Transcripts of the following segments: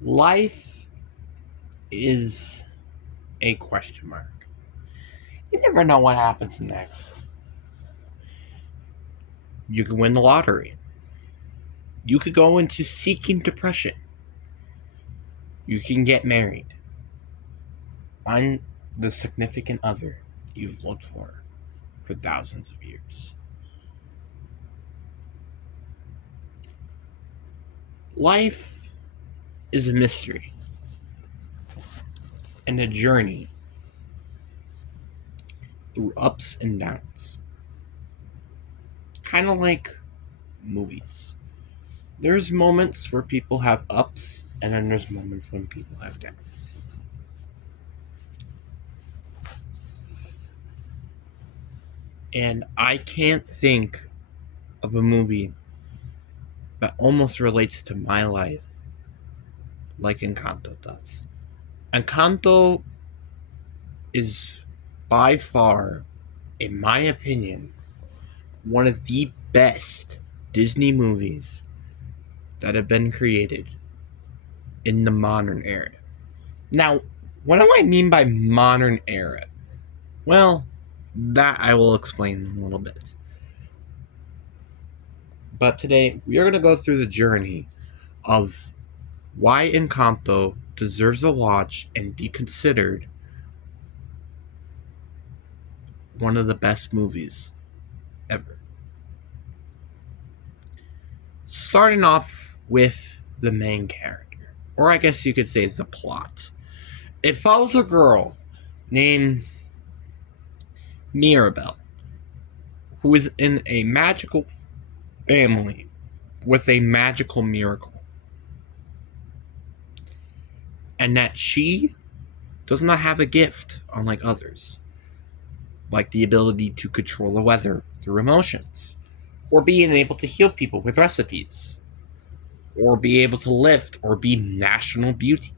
Life is a question mark. You never know what happens next. You could win the lottery. You could go into seeking depression. You can get married. Find the significant other you've looked for thousands of years. Life is a mystery and a journey through ups and downs. Kind of like movies. There's moments where people have ups, and then there's moments when people have downs. And I can't think of a movie that almost relates to my life like Encanto does. Encanto is by far, in my opinion, one of the best Disney movies that have been created in the modern era. Now, what do I mean by modern era? Well, that I will explain in a little bit. But today, we are going to go through the journey of why Encanto deserves a watch and be considered one of the best movies ever. Starting off with the main character, or I guess you could say the plot. It follows a girl named Mirabelle, who is in a magical family with a magical miracle. And that she does not have a gift, unlike others, like the ability to control the weather through emotions, or being able to heal people with recipes, or be able to lift, or be national beauty.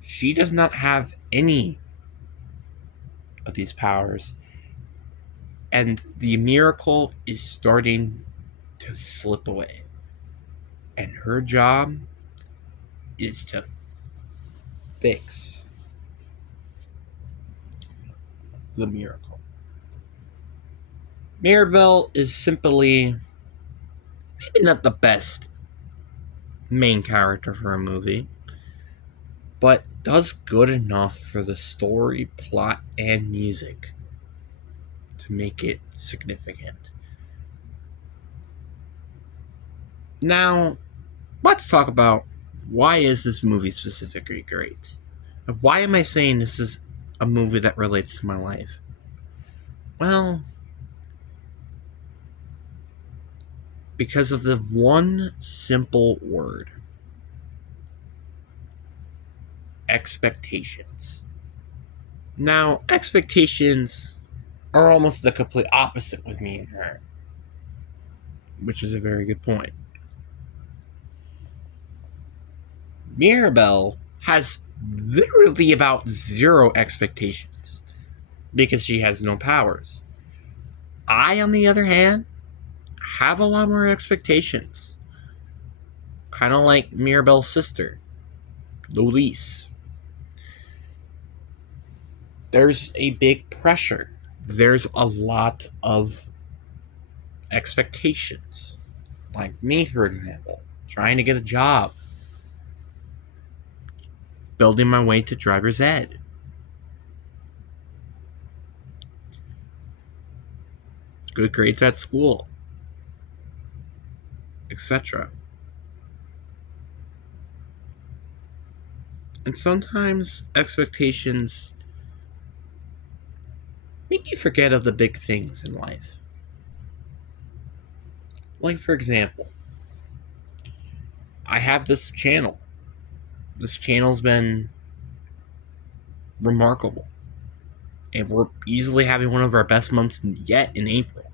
She does not have any of these powers, and the miracle is starting to slip away. And her job is to fix the miracle. Mirabelle is simply maybe not the best main character for a movie, but does good enough for the story, plot, and music to make it significant. Now, let's talk about why is this movie specifically great? Why am I saying this is a movie that relates to my life? Well, because of the one simple word: expectations. Now, expectations are almost the complete opposite with me and her, which is a very good point. Mirabelle has literally about zero expectations because she has no powers. I, on the other hand, have a lot more expectations. Kind of like Mirabelle's sister, Luis. There's a big pressure. There's a lot of expectations. Like me, for example, trying to get a job, building my way to driver's ed. Good grades at school, etc. And sometimes expectations make you forget of the big things in life. Like, for example, I have this channel. This channel's been remarkable. And we're easily having one of our best months yet in April.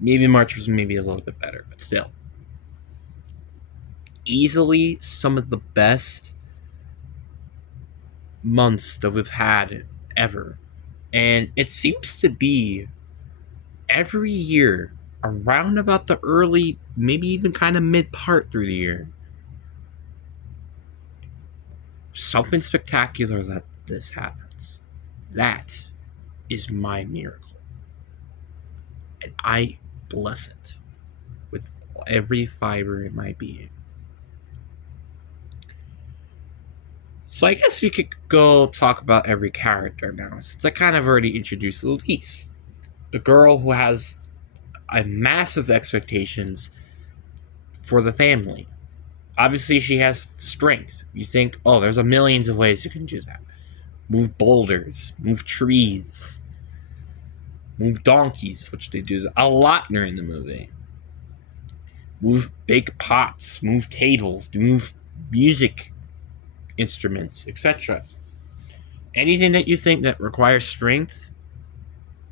Maybe March was maybe a little bit better, but still. Easily some of the best months that we've had ever. And it seems to be every year around about the early, maybe even kind of mid part through the year. Something spectacular that this happens. That is my miracle. And I bless it with every fiber in my being. So I guess we could go talk about every character now, since I kind of already introduced Elise, the girl who has a massive expectations for the family. Obviously, she has strength. You think, oh, there's a millions of ways you can do that. Move boulders, move trees, move donkeys, which they do a lot during the movie. Move big pots, move tables, move music instruments, etc. Anything that you think that requires strength,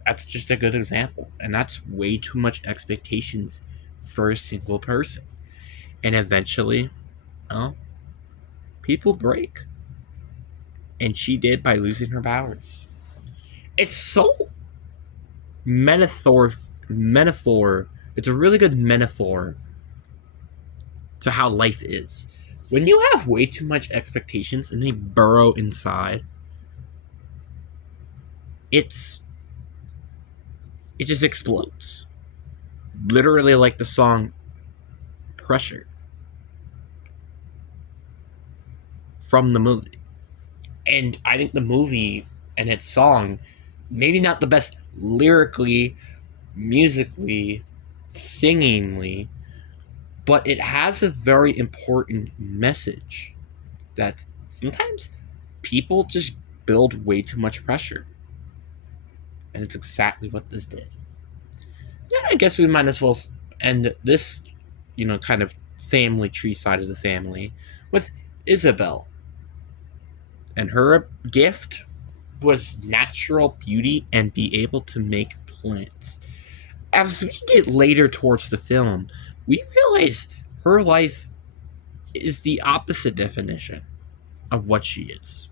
that's just a good example. And that's way too much expectations for a single person. And eventually, well, people break. And she did by losing her powers. It's so metaphor. It's a really good metaphor to how life is. When you have way too much expectations and they burrow inside, it just explodes. Literally like the song Pressure from the movie. And I think the movie and its song, maybe not the best lyrically, musically, singingly, but it has a very important message that sometimes people just build way too much pressure. And it's exactly what this did. Then I guess we might as well end this, kind of family tree side of the family with Isabel. And her gift was natural beauty and be able to make plants. As we get later towards the film, we realize her life is the opposite definition of what she is.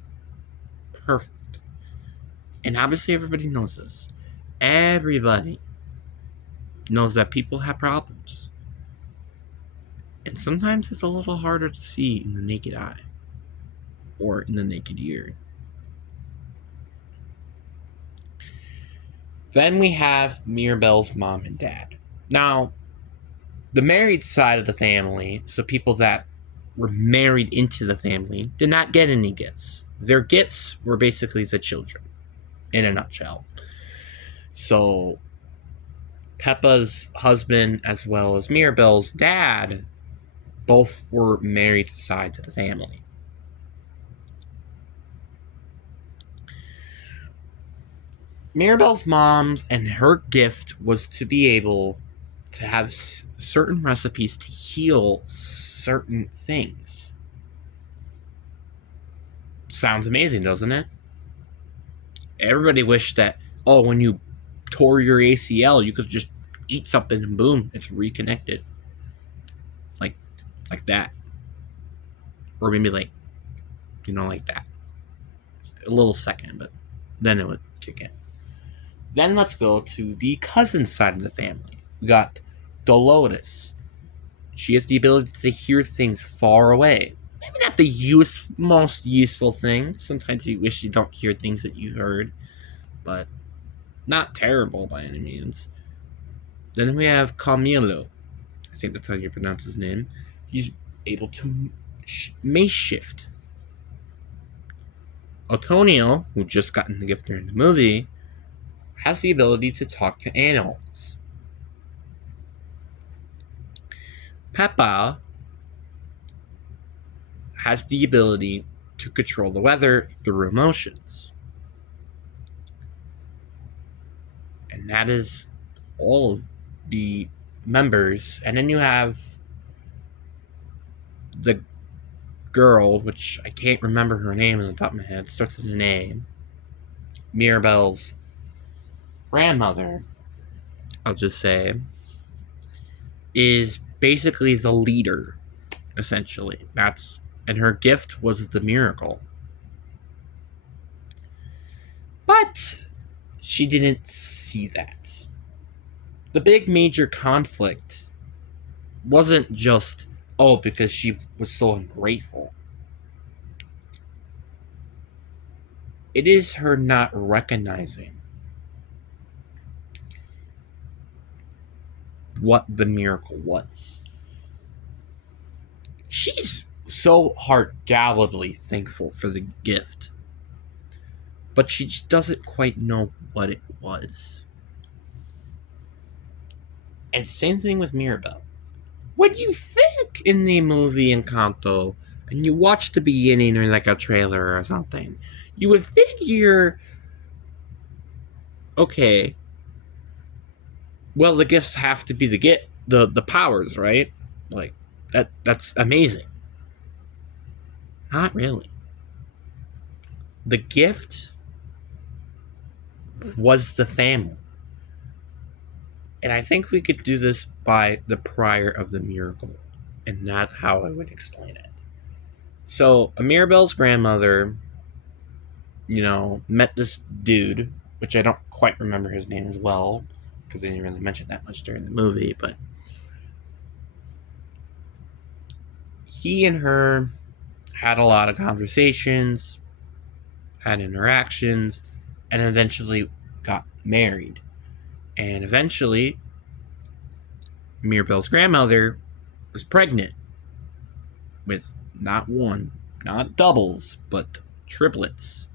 Perfect. And obviously everybody knows this. Everybody knows that people have problems. And sometimes it's a little harder to see in the naked eye or in the naked ear. Then we have Mirabel's mom and dad. Now, the married side of the family, so people that were married into the family, did not get any gifts. Their gifts were basically the children, in a nutshell. So, Peppa's husband, as well as Mirabel's dad, both were married sides of the family. Mirabel's mom's and her gift was to be able to have certain recipes to heal certain things. Sounds amazing, doesn't it? Everybody wished that, when you tore your ACL, you could just eat something and boom, it's reconnected. Like that. Or maybe like that. A little second, but then it would kick in. Then let's go to the cousin side of the family. We got Dolores. She has the ability to hear things far away. Maybe not the most useful thing. Sometimes you wish you don't hear things that you heard, but not terrible by any means. Then we have Camilo. I think that's how you pronounce his name. He's able to mace shift. Otonio, who just gotten the gift during the movie, has the ability to talk to animals. Peppa has the ability to control the weather through emotions. And that is all of the members. And then you have the girl, which I can't remember her name on the top of my head. It starts with an A. Mirabel's grandmother, I'll just say, is basically the leader, essentially. And her gift was the miracle. But she didn't see that. the big major conflict wasn't just, oh, because she was so ungrateful. It is her not recognizing what the miracle was. She's so heart-gallantly thankful for the gift, but she just doesn't quite know what it was. And same thing with Mirabel. When you think in the movie Encanto, and you watch the beginning or like a trailer or something, you would figure, okay, well, the gifts have to be the powers, right? Like that's amazing. Not really. The gift was the family. And I think we could do this by the prior of the miracle, and not how I would explain it. So, Mirabel's grandmother, met this dude, which I don't quite remember his name as well, because they didn't really mention that much during the movie, but he and her had a lot of conversations, had interactions, and eventually got married. And eventually, Mirabel's grandmother was pregnant with not one, not doubles, but triplets.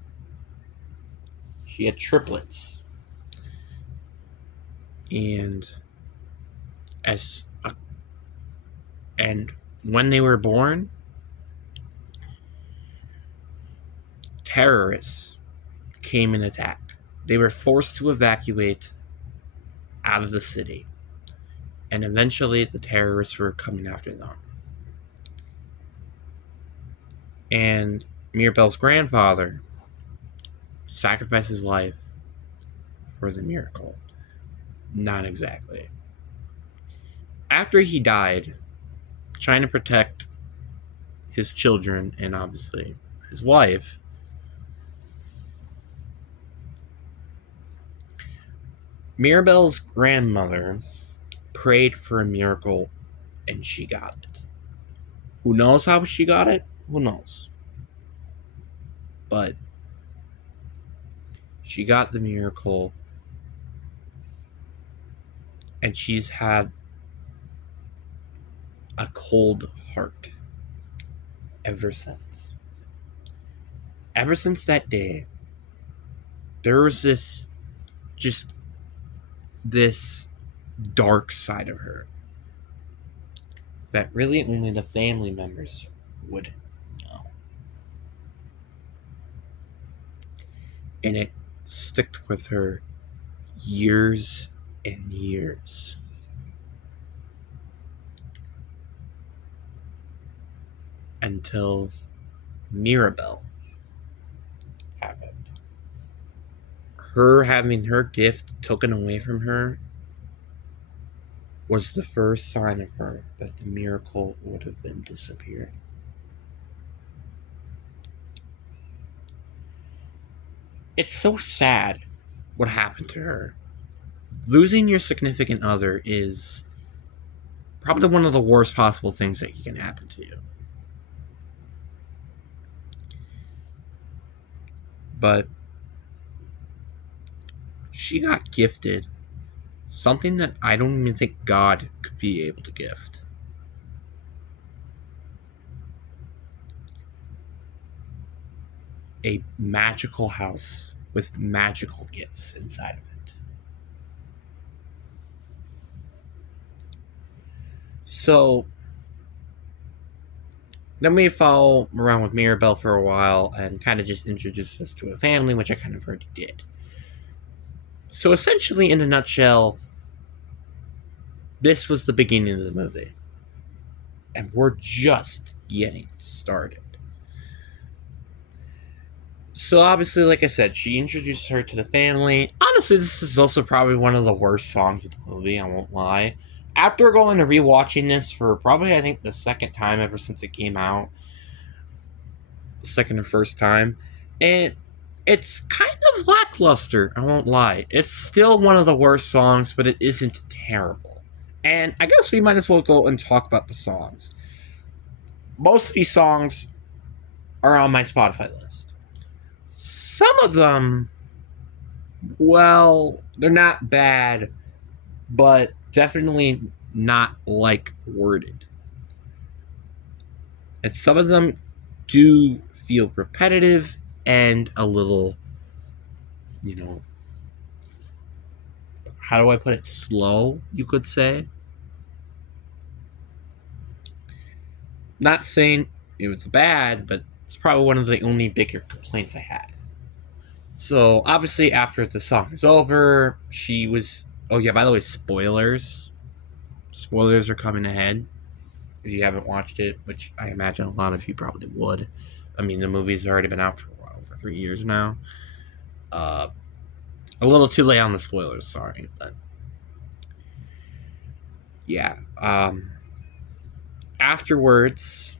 She had triplets. And and when they were born, terrorists came and attacked. They were forced to evacuate out of the city. And eventually the terrorists were coming after them. And Mirabel's grandfather sacrificed his life for the miracle. Not exactly. After he died, trying to protect his children and obviously his wife, Mirabel's grandmother prayed for a miracle and she got it. Who knows how she got it? Who knows? But she got the miracle, and she's had a cold heart ever since. Ever since that day, there was this dark side of her that really only the family members would know. And it stuck with her years and years. Until Mirabel happened. Her having her gift taken away from her was the first sign of her that the miracle would have been disappearing. It's so sad what happened to her. Losing your significant other is probably one of the worst possible things that can happen to you. But she got gifted something that I don't even think God could be able to gift. A magical house with magical gifts inside of it. So then we follow around with Mirabel for a while and kind of just introduce us to a family, which I kind of already did. So essentially, in a nutshell, this was the beginning of the movie. And we're just getting started. So obviously, like I said, she introduced her to the family. Honestly, this is also probably one of the worst songs of the movie, I won't lie. After going and rewatching this for probably, I think, the second time ever since it came out, second or first time, and It's kind of lackluster, I won't lie. It's still one of the worst songs, but it isn't terrible. And I guess we might as well go and talk about the songs. Most of these songs are on my Spotify list. Some of them, well, they're not bad, but definitely not like worded. And some of them do feel repetitive and a little, you know, how do I put it? Slow, you could say. Not saying it was bad, but it's probably one of the only bigger complaints I had. So obviously, after the song is over, she was. Oh yeah, by the way, spoilers. Spoilers are coming ahead. If you haven't watched it, which I imagine a lot of you probably would. I mean, the movie's already been out for a while, for 3 years now. A little too late on the spoilers, sorry, but yeah. Afterwards,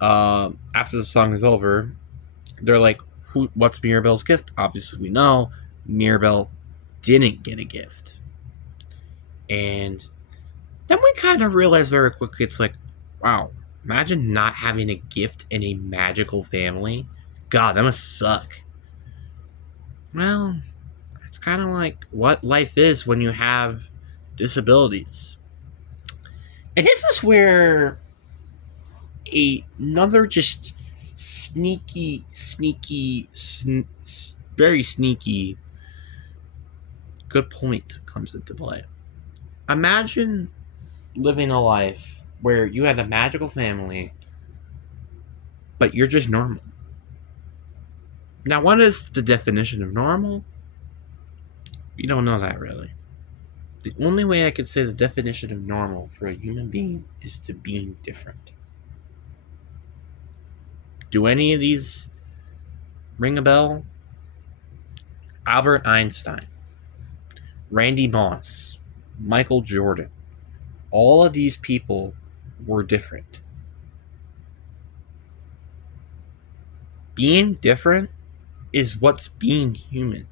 after the song is over, they're like, what's Mirabelle's gift? Obviously, we know Mirabelle didn't get a gift. And then we kind of realize very quickly, it's like, wow, imagine not having a gift in a magical family. God, that must suck. Well, it's kind of like what life is when you have disabilities. And this is where another just very sneaky good point comes into play. Imagine living a life where you had a magical family, but you're just normal. Now, what is the definition of normal? We don't know that really. The only way I could say the definition of normal for a human being is to being different. Do any of these ring a bell? Albert Einstein, Randy Moss, Michael Jordan. All of these people were different. Being different is what's being human.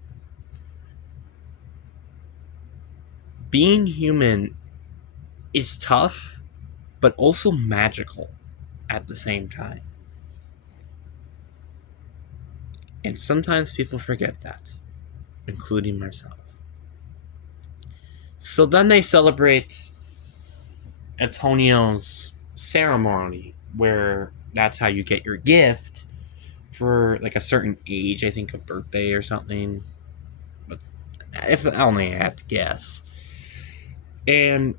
Being human is tough, but also magical at the same time. And sometimes people forget that, including myself. So then they celebrate Antonio's ceremony, where that's how you get your gift for like a certain age, I think a birthday or something. But if I only had to guess. And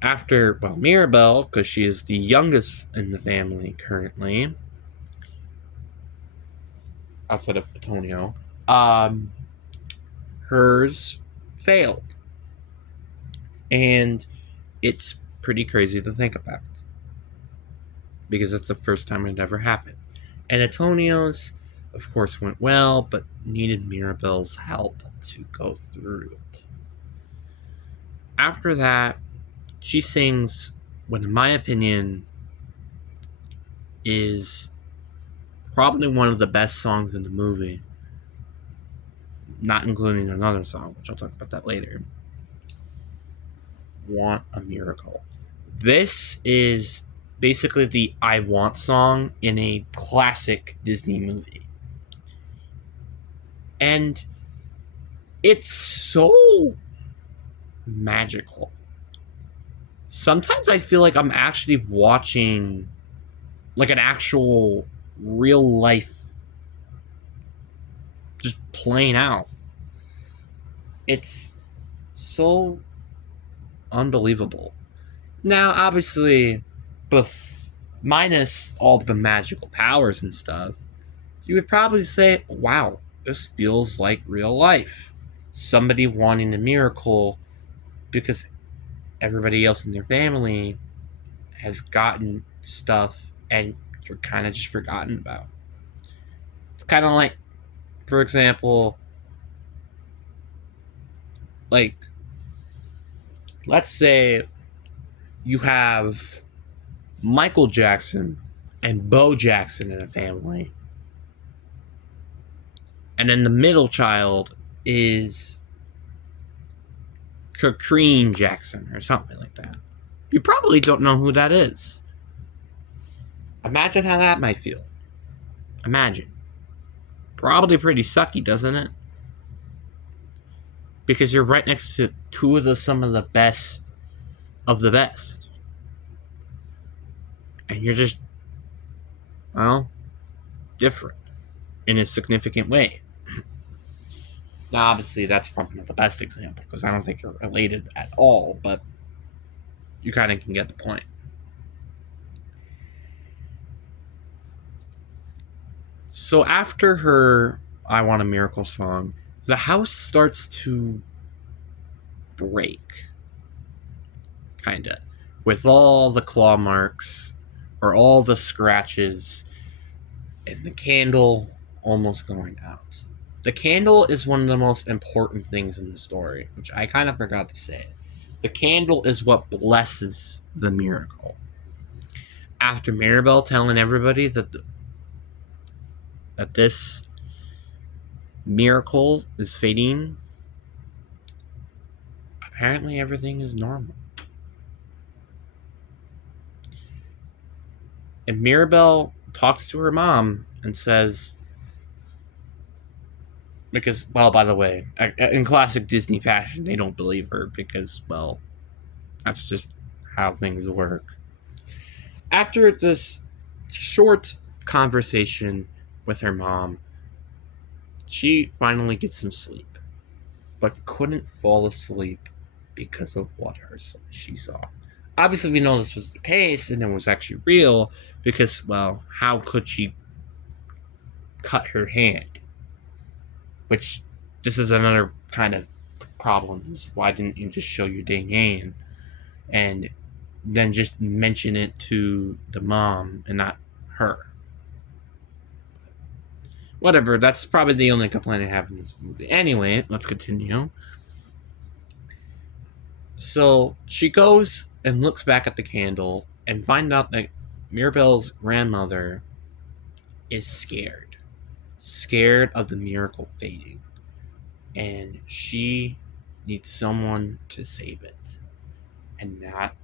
after, well, Mirabelle, because she is the youngest in the family currently, outside of Antonio, hers failed. And it's pretty crazy to think about, because that's the first time it ever happened. And Antonio's, of course, went well, but needed Mirabelle's help to go through it. After that, she sings what, in my opinion, is probably one of the best songs in the movie, not including another song, which I'll talk about that later. Want a Miracle. This is basically the I Want song in a classic Disney movie. And it's so magical. Sometimes I feel like I'm actually watching like an actual real life just playing out. It's so unbelievable. Now, obviously, minus all the magical powers and stuff, you would probably say, wow, this feels like real life. Somebody wanting a miracle because everybody else in their family has gotten stuff and you're kind of just forgotten about. It's kind of like, for example, like, let's say you have Michael Jackson and Bo Jackson in a family. And then the middle child is Kakreen Jackson or something like that. You probably don't know who that is. Imagine how that might feel. Imagine. Probably pretty sucky, doesn't it? Because you're right next to some of the best of the best. And you're just, well, different in a significant way. Now, obviously, that's probably not the best example because I don't think you're related at all, but you kind of can get the point. So after her I Want a Miracle song, the house starts to break. Kinda. With all the claw marks or all the scratches and the candle almost going out. The candle is one of the most important things in the story, which I kind of forgot to say. The candle is what blesses the miracle. After Mirabel telling everybody that this miracle is fading, apparently everything is normal. And Mirabel talks to her mom and says, because, well, by the way, in classic Disney fashion, they don't believe her because, well, that's just how things work. After this short conversation with her mom, she finally gets some sleep, but couldn't fall asleep because of what she saw. Obviously, we know this was the case and it was actually real because, well, how could she cut her hand? Which, this is another kind of problem, is why didn't you just show your dang hand and then just mention it to the mom and not her? Whatever, that's probably the only complaint I have in this movie. Anyway, let's continue. So she goes and looks back at the candle and finds out that Mirabel's grandmother is scared. Scared of the miracle fading. And she needs someone to save it. And that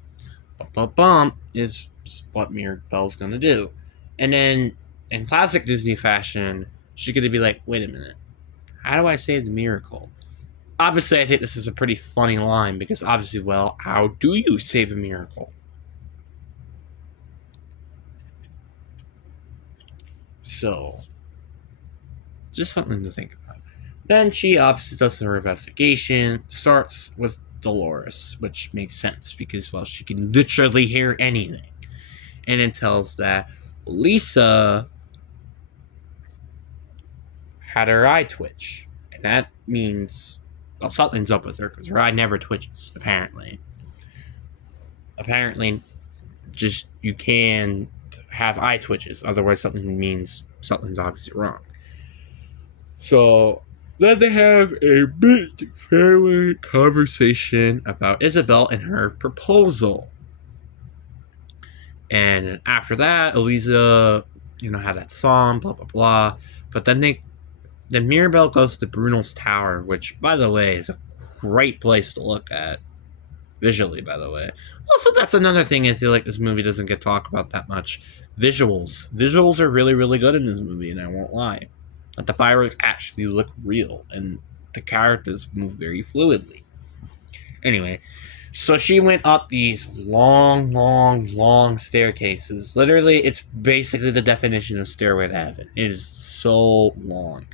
is what Mirabel's gonna do. And then, in classic Disney fashion, she's gonna be like, wait a minute, how do I save the miracle? Obviously, I think this is a pretty funny line because obviously, well, how do you save a miracle? So, just something to think about. Then she obviously does her investigation, starts with Dolores, which makes sense because, well, she can literally hear anything. And it tells that Lisa had her eye twitch. And that means, well, something's up with her because her eye never twitches, apparently. Apparently, just you can have eye twitches. Otherwise, something means something's obviously wrong. So then they have a big family conversation about Isabel and her proposal. And after that, Eliza, had that song, blah, blah, blah. But then Mirabel goes to Brunel's Tower, which, by the way, is a great place to look at. Visually, by the way. Also, that's another thing I feel like this movie doesn't get talked about that much. Visuals. Visuals are really, really good in this movie, and I won't lie. Like, the fireworks actually look real, and the characters move very fluidly. Anyway, so she went up these long, long, long staircases. Literally, it's basically the definition of Stairway to Heaven. It is so long.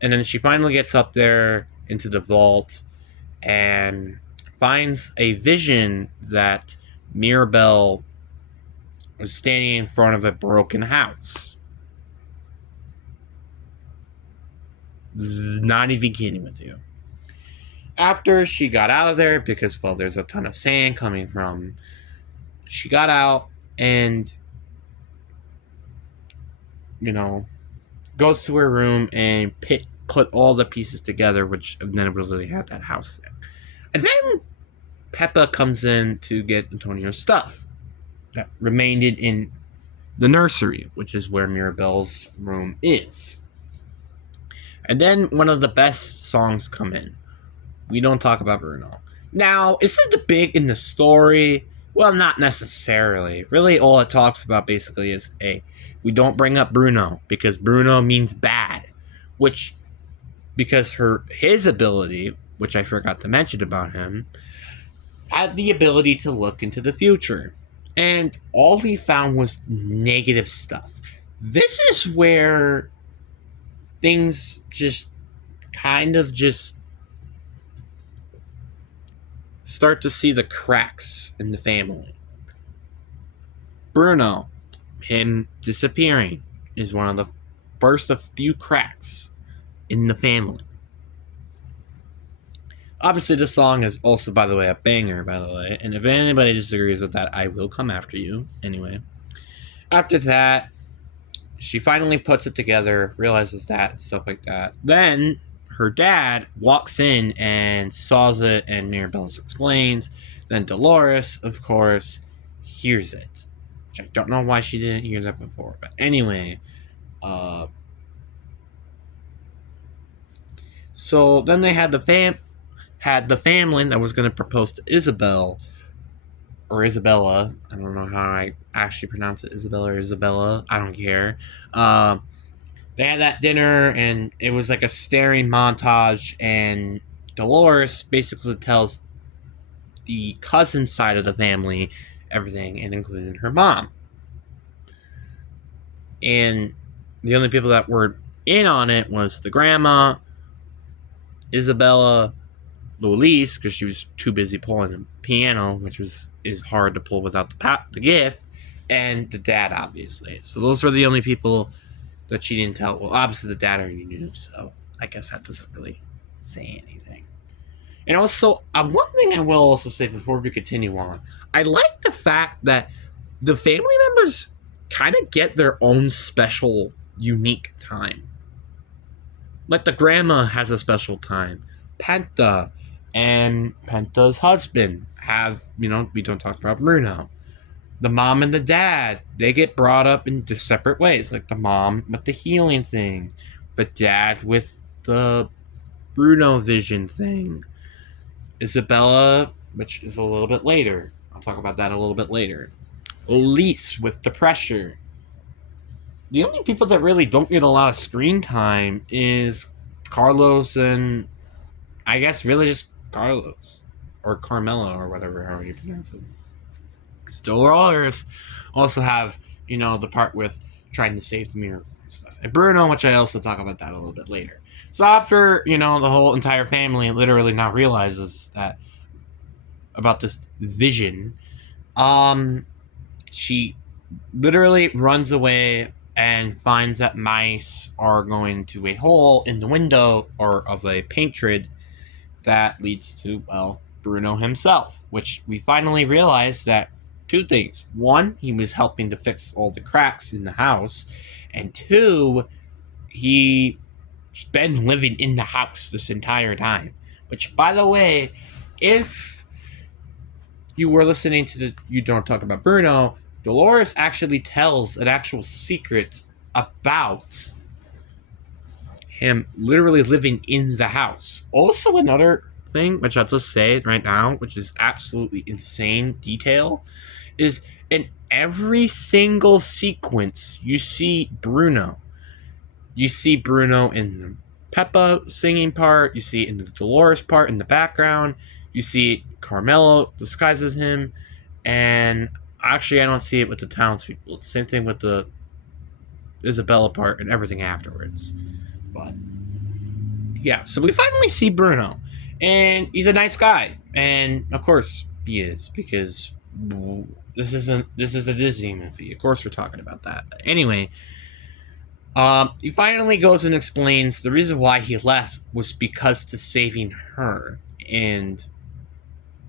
And then she finally gets up there into the vault and finds a vision that Mirabel was standing in front of a broken house. Not even kidding with you. After she got out of there, because, well, there's a ton of sand coming from, she got out and, goes to her room and put all the pieces together, which inevitably had that house there. And then Peppa comes in to get Antonio's stuff that remained in the nursery, which is where Mirabelle's room is. And then one of the best songs come in. We don't talk about Bruno. Now, is it big in the story? Well, not necessarily. Really, all it talks about basically is, hey, we don't bring up Bruno because Bruno means bad, which, because his ability, which I forgot to mention about him, had the ability to look into the future. And all he found was negative stuff. This is where things just kind of just start to see the cracks in the family. Bruno, him disappearing, is one of the first of few cracks in the family. Obviously, this song is also, by the way, a banger, by the way. And if anybody disagrees with that, I will come after you. Anyway. After that, she finally puts it together, realizes that, stuff like that. Then, her dad walks in and saws it, and Mirabelle explains. Then Dolores, of course, hears it. Which I don't know why she didn't hear that before. But anyway, so then they had the family that was going to propose to Isabel, or Isabella. I don't know how I actually pronounce it, Isabella or Isabella. I don't care. They had that dinner, and it was like a staring montage, and Dolores basically tells the cousin side of the family everything, and including her mom. And the only people that were in on it was the grandma, Isabella, Louise, because she was too busy pulling the piano, which is hard to pull without the gift, and the dad, obviously. So those were the only people that she didn't tell. Well, obviously the dad already knew, so I guess that doesn't really say anything. And also, one thing I will also say before we continue on, I like the fact that the family members kind of get their own special, unique time. Like the grandma has a special time. Penta and Penta's husband have, we don't talk about Bruno. The mom and the dad, they get brought up in just separate ways. Like the mom with the healing thing, the dad with the Bruno vision thing. Isabella, which is a little bit later. I'll talk about that a little bit later. Elise with the pressure. The only people that really don't get a lot of screen time is Carlos and, I guess, really just Carlos. Or Carmelo, or whatever, however you pronounce it. Dolores also have, the part with trying to save the miracle and stuff. And Bruno, which I also talk about that a little bit later. So after, the whole entire family literally now realizes that about this vision, she literally runs away and finds that mice are going to a hole in the window or of a paintrid that leads to, well, Bruno himself, which we finally realize that two things. One, he was helping to fix all the cracks in the house, and two, he's been living in the house this entire time. Which, by the way, if you were listening to You Don't Talk About Bruno, Dolores actually tells an actual secret about him literally living in the house. Also, another thing, which I'll just say right now, which is absolutely insane detail, is in every single sequence you see Bruno. You see Bruno in the Peppa singing part, you see it in the Dolores part in the background, you see Carmelo disguises him, and actually I don't see it with the townspeople. It's the same thing with the Isabella part and everything afterwards. But yeah, so we finally see Bruno, and he's a nice guy, and of course he is, because this is a Disney movie. Of course we're talking about that. But anyway, he finally goes and explains the reason why he left was because to saving her, and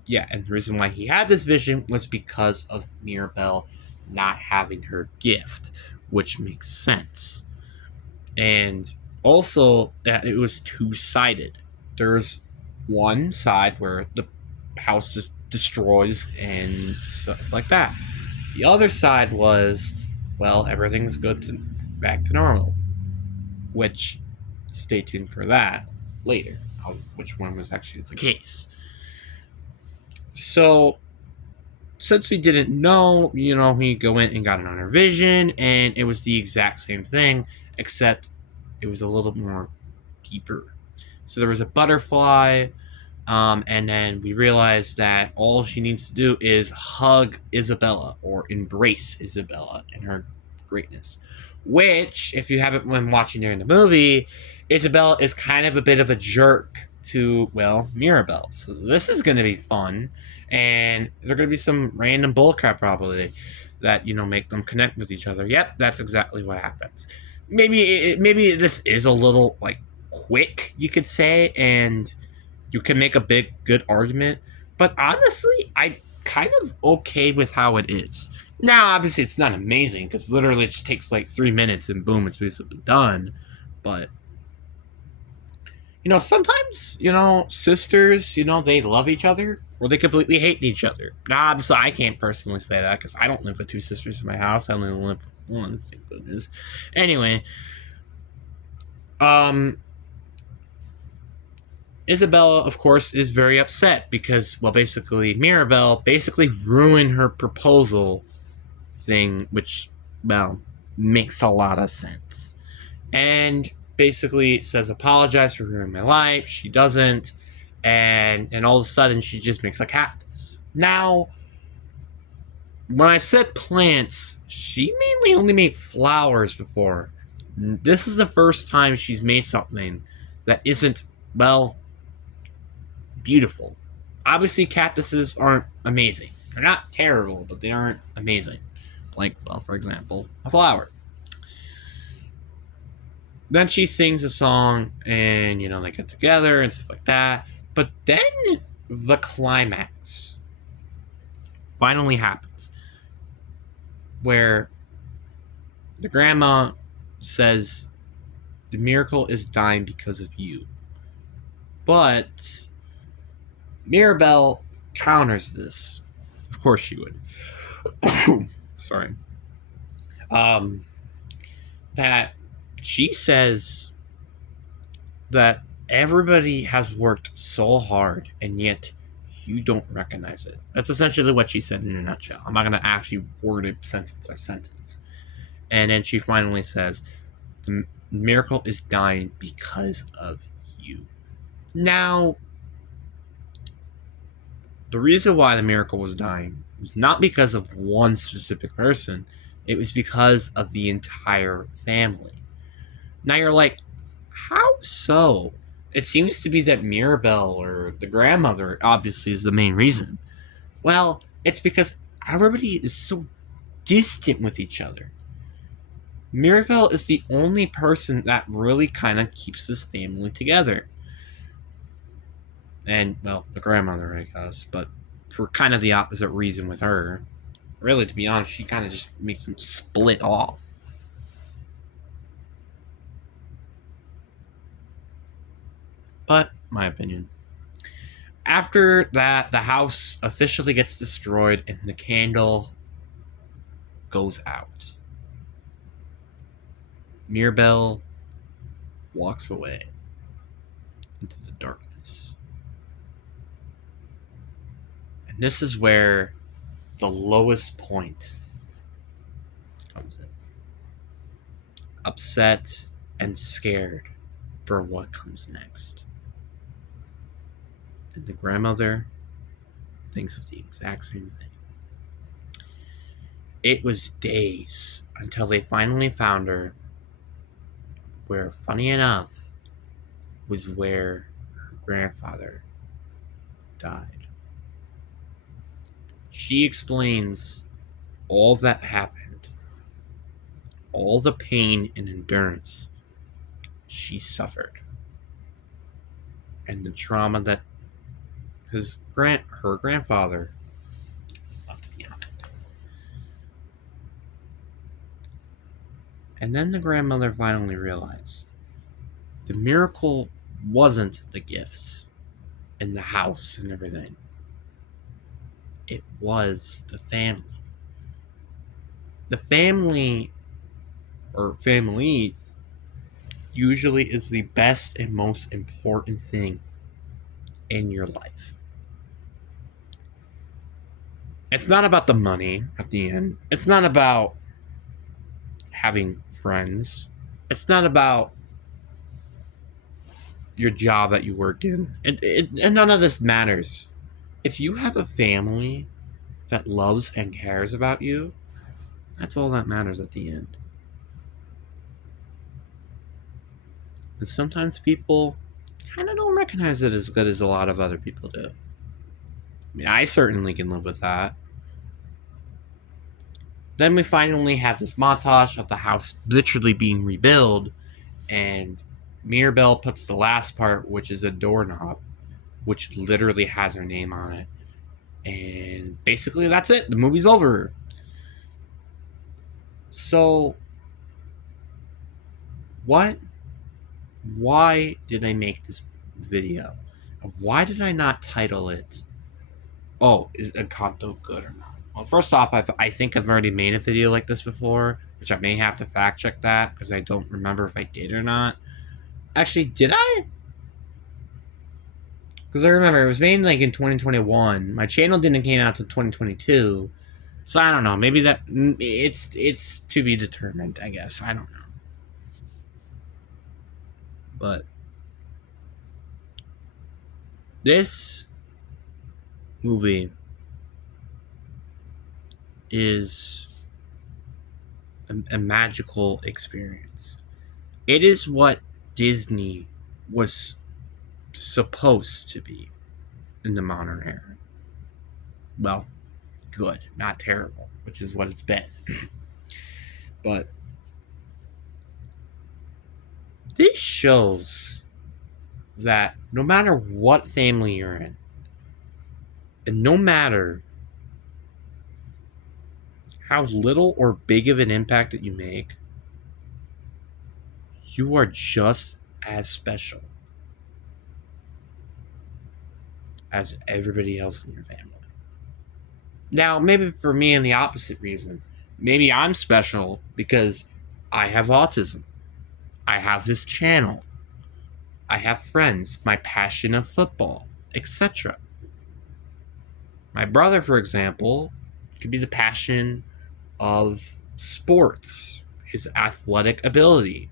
the reason why he had this vision was because of Mirabelle not having her gift, which makes sense. And also that it was two-sided. There's one side where the house just destroys and stuff like that. The other side was well, everything's back to normal. Which, stay tuned for that later, of which one was actually the case. So, since we didn't know, we go in and got another vision, and it was the exact same thing, except it was a little more deeper. So there was a butterfly, and then we realized that all she needs to do is hug Isabella or embrace Isabella and her greatness. Which, if you haven't been watching during the movie, Isabella is kind of a bit of a jerk to, well, Mirabel. So this is going to be fun, and there are going to be some random bullcrap probably that make them connect with each other. Yep, that's exactly what happens. Maybe this is a little like quick, you could say, and you can make a big good argument, but honestly, I'm kind of okay with how it is. Now, obviously, it's not amazing because literally it just takes like 3 minutes and boom, it's basically done. But sometimes sisters, they love each other or they completely hate each other. Now, obviously, I can't personally say that because I don't live with two sisters in my house. I only live with one. Thank goodness. Anyway, Isabella, of course, is very upset because, well, basically, Mirabel basically ruined her proposal thing, which, well, makes a lot of sense. And basically says, apologize for ruining my life. She doesn't. And all of a sudden, she just makes a cactus. Now, when I said plants, she mainly only made flowers before. This is the first time she's made something that isn't, well, beautiful. Obviously, cactuses aren't amazing. They're not terrible, but they aren't amazing. Like, well, for example, a flower. Then she sings a song, and they get together and stuff like that. But then the climax finally happens, where the grandma says, "The miracle is dying because of you." But Mirabel counters this. Of course she would. Sorry. That she says that everybody has worked so hard and yet you don't recognize it. That's essentially what she said in a nutshell. I'm not going to actually word it sentence by sentence. And then she finally says, the miracle is dying because of you. Now, the reason why the miracle was dying was not because of one specific person. It was because of the entire family. Now you're like, how so? It seems to be that Mirabel or the grandmother obviously is the main reason. Well, it's because everybody is so distant with each other. Mirabel is the only person that really kind of keeps this family together. And, well, the grandmother, I guess, but for kind of the opposite reason with her. Really, to be honest, she kind of just makes them split off. But, my opinion. After that, the house officially gets destroyed and the candle goes out. Mirabel walks away into the darkness. And this is where the lowest point comes in. Upset and scared for what comes next. And the grandmother thinks of the exact same thing. It was days until they finally found her, where, funny enough, was where her grandfather died. She explains all that happened, all the pain and endurance she suffered, and the trauma that her grandfather left behind. And then the grandmother finally realized the miracle wasn't the gifts and the house and everything. It was the family. The family or family usually is the best and most important thing in your life. It's not about the money at the end. It's not about having friends. It's not about your job that you work in. And none of this matters. If you have a family that loves and cares about you, that's all that matters at the end. And sometimes people kind of don't recognize it as good as a lot of other people do. I mean, I certainly can live with that. Then we finally have this montage of the house literally being rebuilt, and Mirabelle puts the last part, which is a doorknob, which literally has her name on it. And basically, that's it. The movie's over. So, what? Why did I make this video? Why did I not title it, oh, is Encanto good or not? Well, first off, I think I've already made a video like this before, which I may have to fact check that because I don't remember if I did or not. Actually, did I? Because I remember it was made like in 2021. My channel didn't came out until 2022. So I don't know. Maybe that it's to be determined, I guess. I don't know. But this movie is a magical experience. It is what Disney was supposed to be in the modern era. Well, good, not terrible, which is what it's been. But this shows that no matter what family you're in, and no matter how little or big of an impact that you make, you are just as special as everybody else in your family. Now, maybe for me, in the opposite reason, maybe I'm special because I have autism. I have this channel. I have friends, my passion of football, etc. My brother, for example, could be the passion of sports, his athletic ability,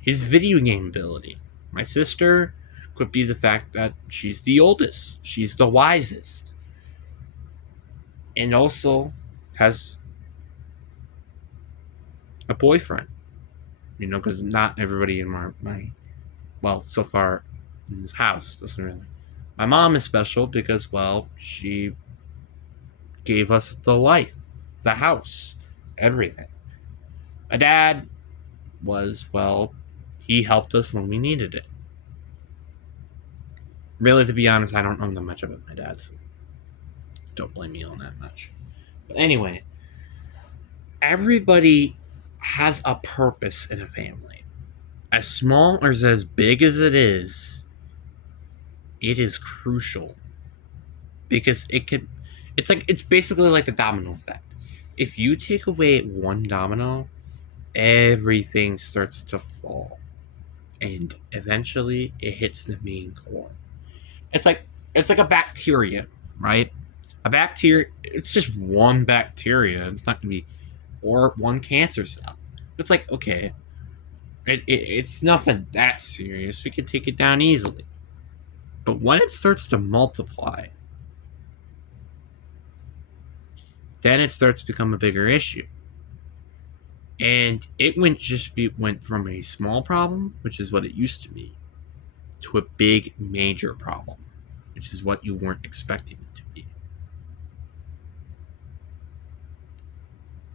his video game ability. My sister could be the fact that she's the oldest, she's the wisest, and also has a boyfriend. You know, because not everybody in my well, so far in this house doesn't really. My mom is special because, well, she gave us the life, the house, everything. My dad was, well, he helped us when we needed it. Really, to be honest, I don't know that much about my dad, so don't blame me on that much. But anyway, everybody has a purpose in a family. As small or as big as it is crucial. Because it's basically like the domino effect. If you take away one domino, everything starts to fall. And eventually it hits the main core. It's like a bacteria, right? A bacteria, it's just one bacteria. It's not gonna be, or one cancer cell. It's like, okay, it's nothing that serious. We can take it down easily. But when it starts to multiply, then it starts to become a bigger issue. And it went from a small problem, which is what it used to be, to a big major problem, which is what you weren't expecting it to be.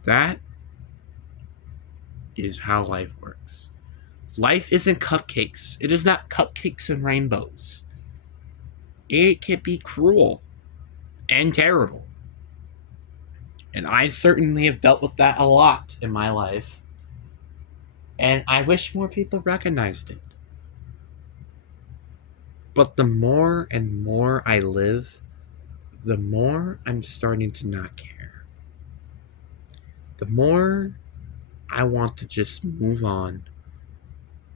That is how life works. Life isn't cupcakes. It is not cupcakes and rainbows. It can be cruel and terrible. And I certainly have dealt with that a lot in my life. And I wish more people recognized it. But the more and more I live, the more I'm starting to not care. The more I want to just move on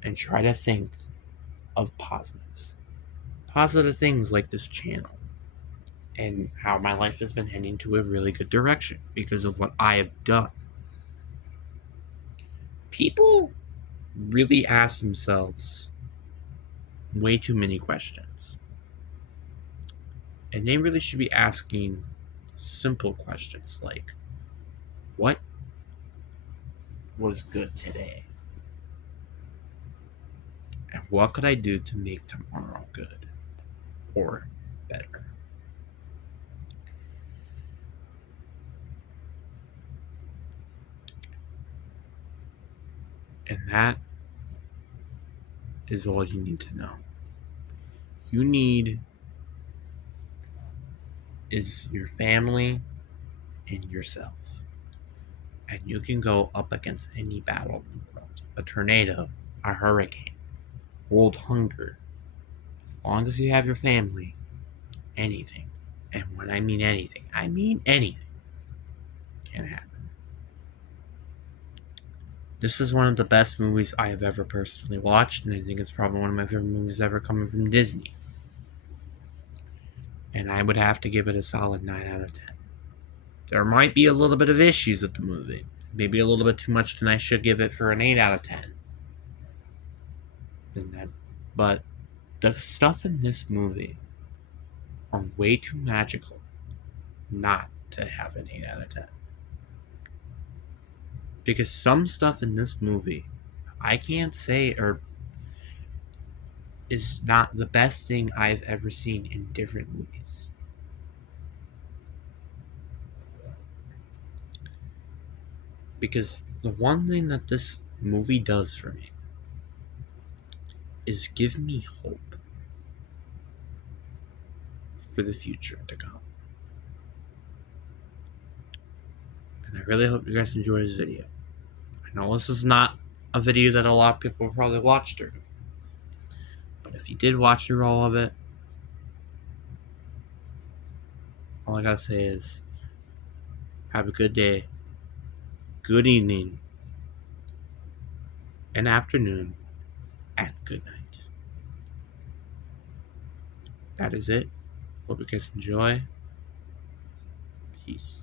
and try to think of positives. Positive things like this channel and how my life has been heading to a really good direction because of what I have done. People really ask themselves way too many questions. And they really should be asking simple questions like, what was good today? And what could I do to make tomorrow good or better? And that is all you need to know. You need is your family and yourself. And you can go up against any battle in the world. A tornado, a hurricane, world hunger. As long as you have your family, anything. And when I mean anything can happen. This is one of the best movies I have ever personally watched, and I think it's probably one of my favorite movies ever coming from Disney. And I would have to give it a solid 9 out of 10. There might be a little bit of issues with the movie. Maybe a little bit too much than I should give it for an 8 out of 10. But the stuff in this movie are way too magical not to have an 8 out of 10. Because some stuff in this movie I can't say or is not the best thing I've ever seen in different movies. Because the one thing that this movie does for me is give me hope for the future to come. And I really hope you guys enjoy this video. I know this is not a video that a lot of people will probably watch through. But if you did watch through all of it, all I gotta say is have a good day, good evening, and afternoon, and good night. That is it. Hope you guys enjoy. Peace.